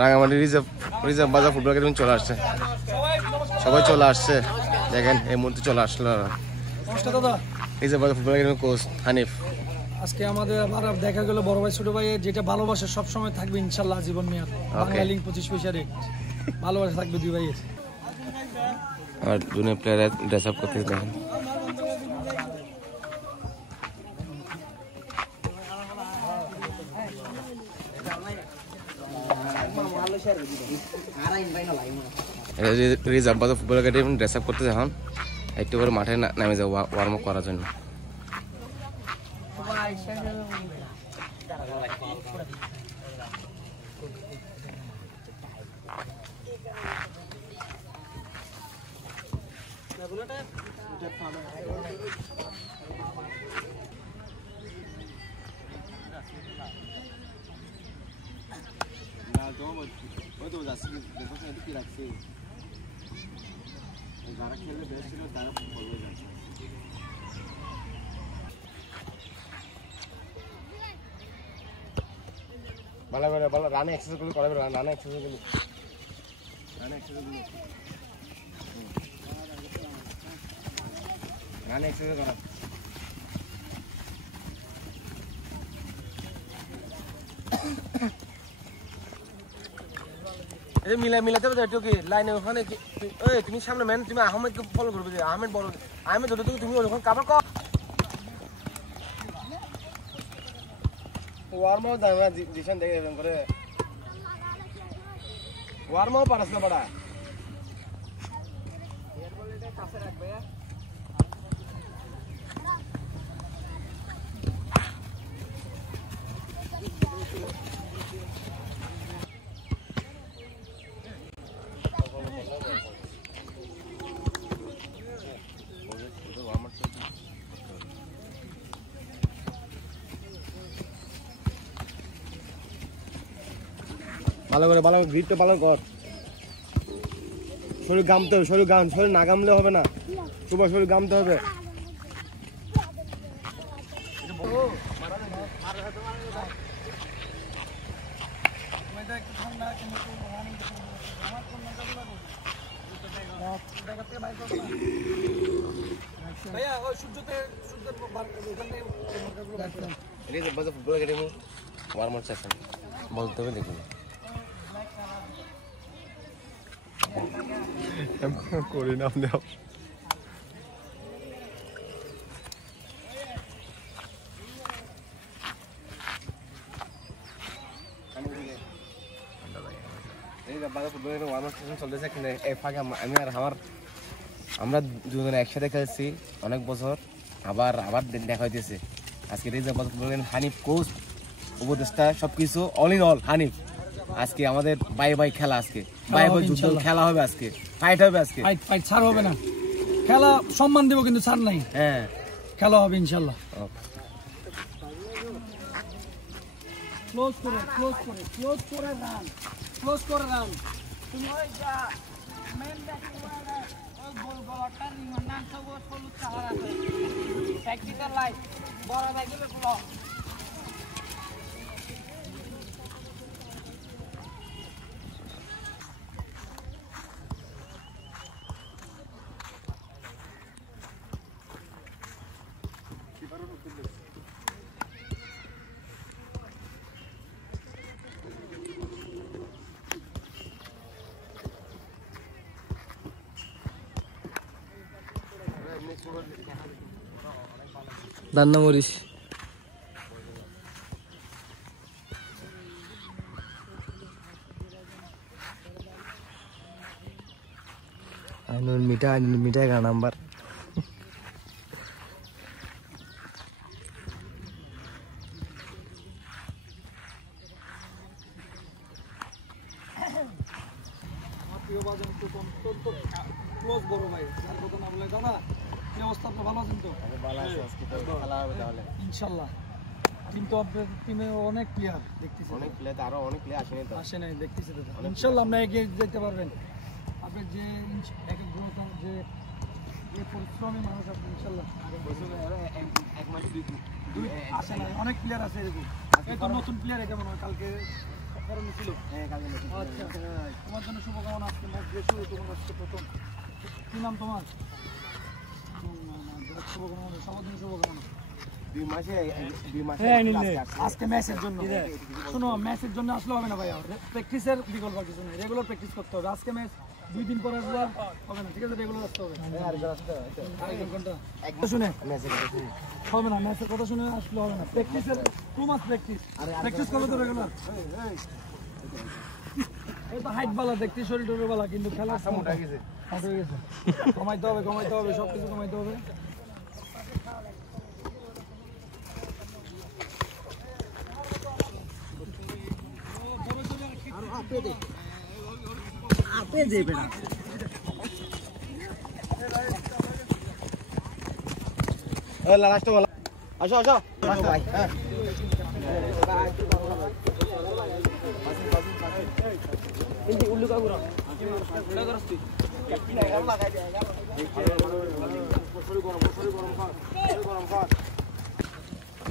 Rangamati reserve বাজার football academy চলে আসছে, সবাই চলে আসছে। দেখেন এই মুহূর্তে চলে আসলো রিজার্ভ বাজার ফুটবল একাডেমি কোচ হানিফ। আজকে আমাদের আবার দেখা গেল বড় ভাই ছোট ভাই যেটা ভালোবাসা সবসময় থাকবে ইনশাল্লাহ জীবন মেয়াদ। বাংলালিংক 25 পয়সা রেট ভালোবাসা থাকবে দুই ভাইয়ের। আর জুনিয়র প্লেয়ার ড্রেস আপ করতে দেখেন। রিজার্ভ বাজার ফুটবল একাডেমি ড্রেস আপ করতে এখন একটু করে মাঠে নামে যাবো ওয়ার্ম আপ করার জন্য। যারা খেলে বেস্ট ছিল তারা বলবে যাচ্ছে। ভালো করে ভালো রানে এক্সারসাইজ গুলো করাবে, রানে এক্সারসাইজ গুলো রানে এক্সারসাইজ করা। এই মিলাতে হবে তো কি লাইনে ওখানে ওই তুমি সামনে ম্যান, তুমি আহমেদকে ফলো করবে। আহমেদ বড়, আহমেদ ধরে তুমি ওখানে কাভার কর। ওয়ার্ম আপ দাও না জিশান দেখে এরকম করে ওয়ার্ম আপ পারছ না বড়া। এর বলটা কাছে রাখবে। ভালো করে গ্রিপটা ভালো কর। শরীর গামতে হবে, শরীর না গামলে হবে না। সুবা শরীর গামতে হবে। বলতে হবে দেখুন করি না দেও। আমরা দুজনে একসাথে খেলছি অনেক বছর, আবার দেখা হইতেছে আজকে রিজার্ভ হানিফ কোচ উপদেষ্টা সবকিছু অল ইন অল হানিফ। আজকে আমাদের বাই খেলা, আজকে বাই যুদ্ধ খেলা হবে, আজকে ফাইট হবে, আজকে ফাইট ছাড় হবে না। খেলা সম্মান দেব কিন্তু ছাড় নাই। হ্যাঁ খেলা হবে ইনশাআল্লাহ। ক্লোজ করে রান তুমি ওই যা মেন ব্যাটিং ওই গোল গোলটা নিমন্নান সব হলুদ কালার আছে প্র্যাকটিক্যাল লাইট বড় লাগবে পুরো। দান্না মরিস মিঠাই গা নাম্বার ক্লোজ বড় ভাই আর কথা না বলে দাও না। কি অবস্থা আপনার ভালো আছেন তো? ভালো আছে, আজকে তো খেলা হবে তাহলে ইনশাআল্লাহ। কিন্তু আপনার টিমে অনেক প্লেয়ার দেখতেছি, অনেক প্লেয়ার, আরো অনেক প্লেয়ার আসে নাই দেখতেছি দাদা। ইনশাআল্লাহ আপনি এগিয়ে যেতে পারবেন। আপনি যে এক এক যে পরিশ্রমী মানুষ আপনি ইনশাআল্লাহ এক মাস দুই আসে নাই, অনেক প্লেয়ার আছে এরকম। এই তো নতুন প্লেয়ার এটা মনে হয় কালকে পরনে ছিল? আচ্ছা, তোমার জন্য শুভকামনা। আজকে ম্যাচ দিয়ে শুরু, তোমার আজকে প্রথম। কি নাম তোমার? শুভকামনা, সবার জন্য শুভকামনা। আজকে ম্যাচের জন্য শোনো, ম্যাচের জন্য আসলে হবে না ভাইয়া, প্র্যাকটিসের বিকল্প কিছু নেই, রেগুলার প্র্যাকটিস করতে হবে। আজকে ম্যাচ 2 দিন পর আসলে হবে না, ঠিক আছে? রেগুলার আসতে হবে। শুনে হবে না, ম্যাচের কথা শুনে আসলে হবে না, প্র্যাকটিসের 2 মাস প্র্যাকটিস করবে তো রেগুলার। এই তো হাইট বালা দেখতে, শরীর টরীর বালা, কিন্তু খেলা হয়ে গেছে। কমাইতে হবে, সব কিছু কমাইতে হবে। আসো আসো ভাই।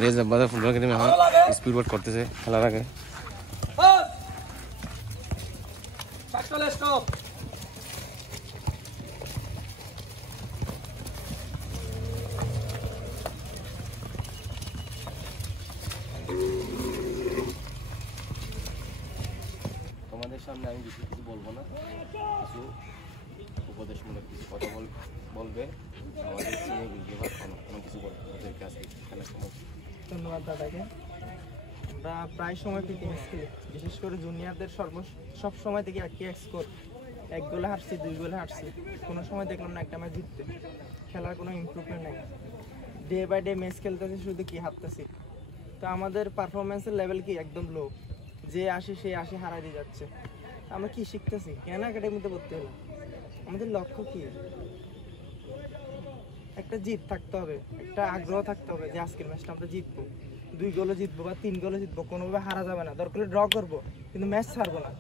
রেজা বাজার ফুটবল একাডেমি এখন স্পিড ওয়ার্ক করতেছে খেলার আগে। তোমাদের সামনে আমি বেশি কিছু বলবো না, কিছু উপদেশমূলক কিছু কথা বলবে আমাদের সিনিয়র গোলকিপার কোনো কিছু বলবে ওদের কাছে খেলার সময়। ধন্যবাদ দাদাকে। আমরা প্রায় সময় ফিটনেস খেলি, বিশেষ করে জুনিয়রদের সব সময় থেকে একই এক স্কোর, 1 গোলে হারছি, 2 গোলে হারছি, কোনো সময় দেখলাম না একটা ম্যাচ জিততে। খেলার কোনো ইমপ্রুভমেন্ট নেই, ডে বাই ডে ম্যাচ খেলতেছি, শুধু কি হারতেছি। তো আমাদের পারফরমেন্সের লেভেল কি একদম লো, যে আসে সে আসে হারাই দিয়ে যাচ্ছে। আমরা কি শিখতেছি, কেন একাডেমিতে ভর্তি হলাম? আমাদের লক্ষ্য কি? একটা জিত থাকতে হবে, একটা আগ্রহ থাকতে হবে যে আজকের ম্যাচটা আমরা জিতবো, 2 গোলে জিতবো বা 3 গোলে জিতবো, কোনোভাবে হারা যাবে না, দরকার হলে ড্র করবো, কিন্তু ম্যাচ ছাড়বো না।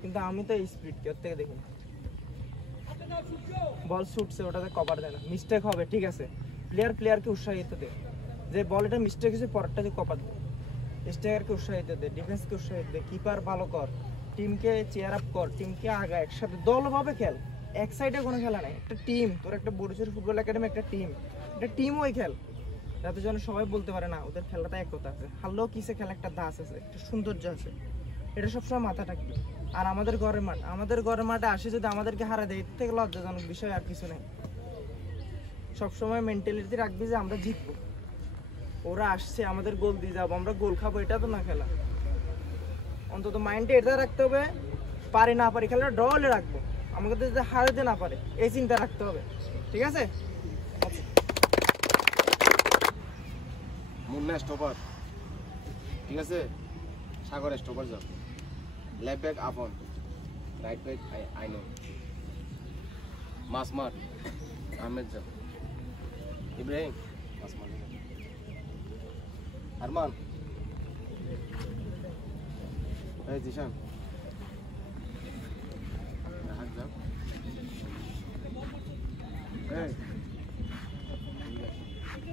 কিন্তু আমি তো এই স্পিড কেউ থেকে দেখি না, বল ছুটছে ওটাতে কভার দেয় না, মিস্টেক হবে ঠিক আছে, প্লেয়ারকে উৎসাহিত দে, যে বল এটা মিস্টেক হয়েছে পরেরটা যে কভার দে, স্ট্রাইকারকে উৎসাহিত দে, ডিফেন্সকে উৎসাহিত দে, কিপার ভালো কর, টিমকে চেয়ার আপ কর, টিমকে আগা, একসাথে দলভাবে খেল। এক সাইডে কোনো খেলা নাই, একটা টিম, তোর একটা বরিশাল ফুটবল একাডেমি একটা টিম ওই খেল, যাতে যেন সবাই বলতে পারে না ওদের খেলাটা একতা আছে, হারলেও কিসে খেলা একটা দাস আছে, একটা সৌন্দর্য আছে, এটা সবসময় মাথা থাকবে। আর আমাদের ঘরের মাঠে আসে যদি আমাদেরকে হারা দেয়, এর থেকে লজ্জাজনক বিষয় আর কিছু নেই। সবসময় মেন্টালিটি রাখবি যে আমরা জিতবো, ওরা আসছে আমাদের গোল দিয়ে যাবো, আমরা গোল খাবো, এটা তো না খেলা। অন্তত মাইন্ডে এটা রাখতে হবে, পারি না পারি খেলাটা ড্র হলে রাখবো, আমাকে তো যদি হারাতে না পারে এই চিন্তা রাখতে হবে, ঠিক আছে? মুন্না স্টপার, ঠিক আছে? সাগর স্টপার যাও, লেফট ব্যাক আপন, রাইট ব্যাক আইনো, মাসমার আহমেদ যাও, ইব্রাহিম মাসমার, আরমান, জিশান হাত যাও,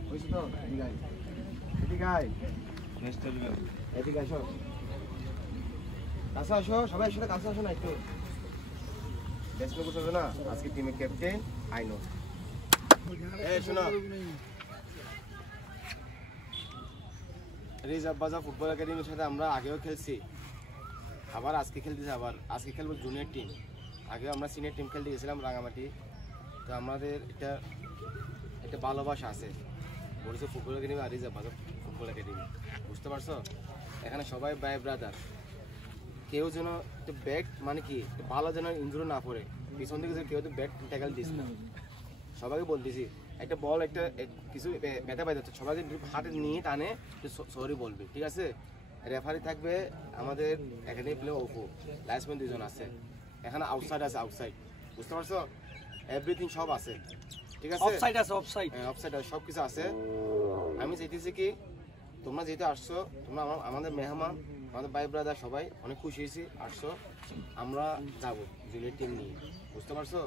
বুঝছো তো? এদিকে আসো, কাছে আসো, সবাই একসাথে কাছে আসো না একটু। বেসনে বসে না, আজকে টিমের ক্যাপ্টেন আইনো। এই শোনো, রিজার্ভ বাজার ফুটবল একাডেমির সাথে আমরা আগেও খেলছি, আবার আজকে খেলতেছি, আজকে খেলবো জুনিয়র টিম। আগেও আমরা সিনিয়র টিম খেলতে গেছিলাম রাঙামাটি। তো আমাদের একটা ভালোবাসা আছে বরিশাল ফুটবল একাডেমি আর রিজার্ভ বাজার ফুটবল একাডেমি, বুঝতে পারছো? এখানে সবাই ভাই ব্রাদার, কেউ যেন একটু ব্যাট মানে কি ভালো যেন ইনজুরি না পড়ে, পিছন থেকে কেউ তো ব্যাট ট্যাকল দিস না। সবাইকে বলতেছি একটা বল একটা কিছু ব্যথা পাই যাচ্ছে, সবাইকে হাতে নিয়ে টানে সরি বলবে, ঠিক আছে? রেফারি থাকবে আমাদের এখানে প্লেয়ার ওপো, লাইসম্যান 2 জন আছে, এখানে আউটসাইড আছে, আউটসাইড, বুঝতে পারছো? এভরিথিং সব আছে, ঠিক আছে? অফসাইড আছে, অফসাইড আছে, সব কিছু আছে। আমি চাইতেছি কি তোমরা যেহেতু আসছো, তোমরা আমাদের মেহমান, আমাদের ভাই ব্রাদার, সবাই অনেক খুশি হয়েছি আসছো, আমরা যাবো জুনিয়র টিম নিয়ে, বুঝতে পারছো?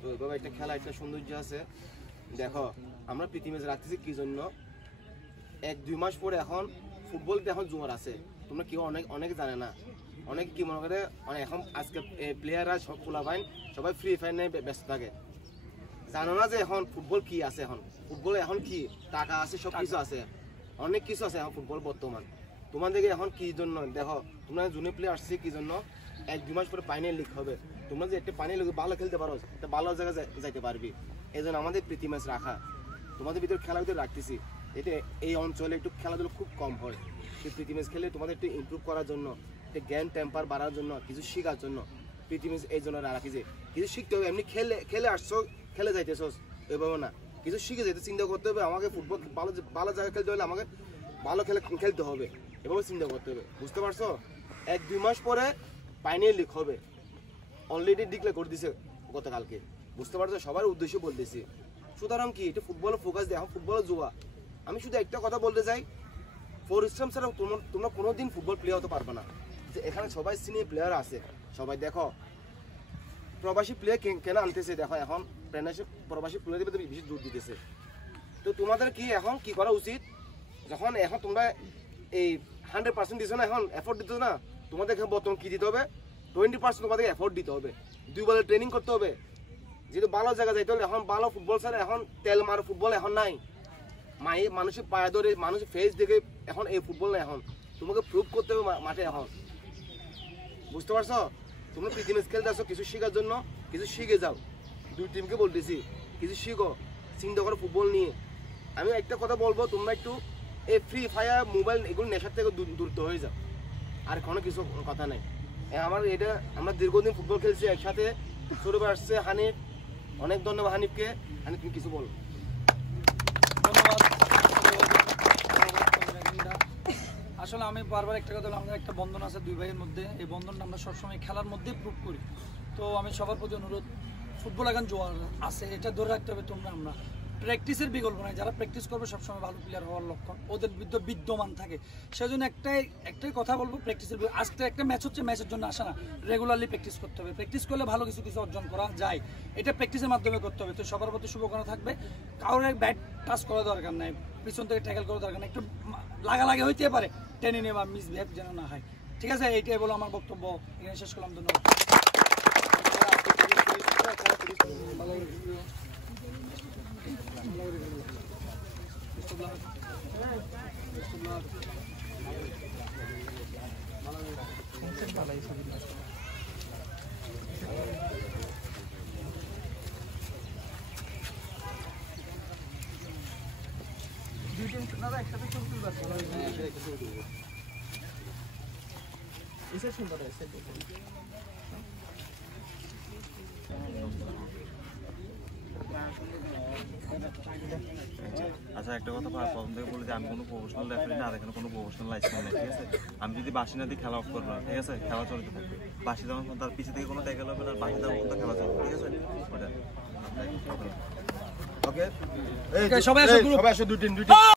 তো এভাবে একটা খেলা, একটা সৌন্দর্য আছে। দেখো আমরা প্রীতি ম্যাচ রাখতেছি কি জন্য, 1-2 মাস পরে এখন ফুটবলতে এখন জোয়ার আছে, তোমরা কেউ অনেক জানে না। অনেক কি মনে করে মানে এখন আজকে প্লেয়াররা সব খোলা পাইন সবাই ফ্রি ফায়ার নিয়ে ব্যস্ত থাকে, জানো না যে এখন ফুটবল কি আছে, এখন ফুটবল এখন কি টাকা আছে, সব কিছু আছে, অনেক কিছু আছে এখন ফুটবল বর্তমান। তোমাদেরকে এখন কি জন্য দেখো, তোমরা জুনিয়র প্লেয়ার আসছে কি জন্য, 1-2 মাস পরে ফাইনাল লিগ হবে, তোমরা যে একটা ফাইনাল লিগে ভালো খেলতে পারো, একটা ভালো জায়গায় যাইতে পারবি, এই জন্য আমাদের প্রীতি ম্যাচ রাখা, তোমাদের ভিতরে খেলার ভিতরে রাখতেছি। এতে এই অঞ্চলে একটু খেলাধুলো খুব কম হয়, সেই প্রীতি ম্যাচ খেলে তোমাদের একটু ইমপ্রুভ করার জন্য, একটা জ্ঞান টেম্পার বাড়ার জন্য, কিছু শেখার জন্য প্রীতি ম্যাচ এই জন্য রাখি যে কিছু শিখতে হবে। এমনি খেলে আসছো, খেলে যাইতেছো এভাবে না, কিছু শিখে যেতে চিন্তা করতে হবে, আমাকে ফুটবল ভালো জায়গায় খেলতে হলে আমাকে ভালো খেলতে হবে, এভাবে চিন্তা করতে হবে, বুঝতে পারছো? 1-2 মাস পরে ফাইনাল লিগ হবে, অলরেডি ডিক্লেয়ার করে দিছে গতকালকে, বুঝতে পারছো? সবার উদ্দেশ্যে বলতেছি। সুতরাং কি এটা ফুটবলে ফোকাস দেয়, এখন ফুটবলে জোয়া। আমি শুধু একটা কথা বলতে চাই, পরিশ্রম ছাড়া তোমরা কোনোদিন ফুটবল প্লেয়ার হতে পারবে না। যে এখানে সবাই সিনিয়র প্লেয়ার আছে, সবাই দেখো প্রবাসী প্লেয়ার কেন আনতেছে, দেখো এখন প্রবাসী প্লেয়ারের ভিতরে বেশি জোর দিতেছে। তো তোমাদের কি এখন কি করা উচিত, যখন এখন তোমরা এই 100% দিছো না, এখন এফোর্ট দিতে না, তোমাদের বর্তমান কি দিতে হবে, 20% তোমাদের এফোর্ট দিতে হবে, 2 বেলা ট্রেনিং করতে হবে, যেহেতু ভালো জায়গা যাইতে হলে। এখন ভালো ফুটবল ছাড়া এখন তেল মার ফুটবল এখন নাই, মানুষের পায়ে ধরে মানুষের ফেস দেখে এখন এই ফুটবল না, এখন তোমাকে প্রুভ করতে হবে মাঠে এখন, বুঝতে পারছো? তোমরা প্রীতি ম্যাচ খেলতে আসো কিছু শেখার জন্য, কিছু শিখে যাও। 2 টিমকে বলতেছি কিছু শিখো, চিন্তা করো ফুটবল নিয়ে। আমি একটা কথা বলবো, তোমরা একটু এই ফ্রি ফায়ার মোবাইল এগুলো নেশার থেকে দূরত্ব হয়ে যাও, আর কোনো কিছু কথা নাই। আমার এটা আমরা দীর্ঘদিন ফুটবল খেলছি একসাথে, ছোটো আসছে হানিফ, অনেক ধন্যবাদ হানিফকে। হানিফ তুমি কিছু বলো। আসলে আমি বারবার একটা কথা, আমাদের একটা বন্ধন আছে 2 ভাইয়ের মধ্যে, এই বন্ধনটা আমরা সবসময় খেলার মধ্যে প্রুভ করি। তো আমি সবার প্রতি অনুরোধ, ফুটবল এখন জোয়ার আছে, এটা ধরে রাখতে হবে। তোমরা আমরা প্র্যাকটিসের বিকল্প নাই, যারা প্র্যাকটিস করবে সবসময় ভালো প্লেয়ার হওয়ার লক্ষণ ওদের বিদ্যমান থাকে। সেজন্য একটাই কথা বলবো, প্র্যাকটিসের আজকে একটা ম্যাচ হচ্ছে, ম্যাচের জন্য আসা না, রেগুলারলি প্র্যাকটিস করতে হবে। প্র্যাকটিস করলে ভালো কিছু অর্জন করা যায়, এটা প্র্যাকটিসের মাধ্যমে করতে হবে। তো সবার প্রতি শুভকামনা থাকবে, কারোর ব্যাট টাচ করা দরকার নাই, পিছন থেকে ট্যাকেল করা দরকার নাই, একটু লাগালাগি হইতে পারে, টেনে নিয়ে বা মিসবিহেভ যেন না হয়, ঠিক আছে? এইটাই বলো আমার বক্তব্য, এখানে শেষ করলাম, ধন্যবাদ। আচ্ছা একটা কথা প্রথম থেকে বলি যে আমি কোনো প্রফেশনাল রেফারি না, আর এখানে কোনো প্রফেশনাল লাইসেন্স নেই, ঠিক আছে? আমি যদি বাসি না দিয়ে খেলা অফ করবো না, ঠিক আছে? খেলা চলতে থাকবে, বাসি দেওয়ার তার পিছিয়ে থেকে কোনো ট্যাকেল হবে না, বাসি দেওয়ার মতো খেলা চলবে, ঠিক আছে? ওটা ওকে, সবাই আসো, সবাই আসো 2 টিম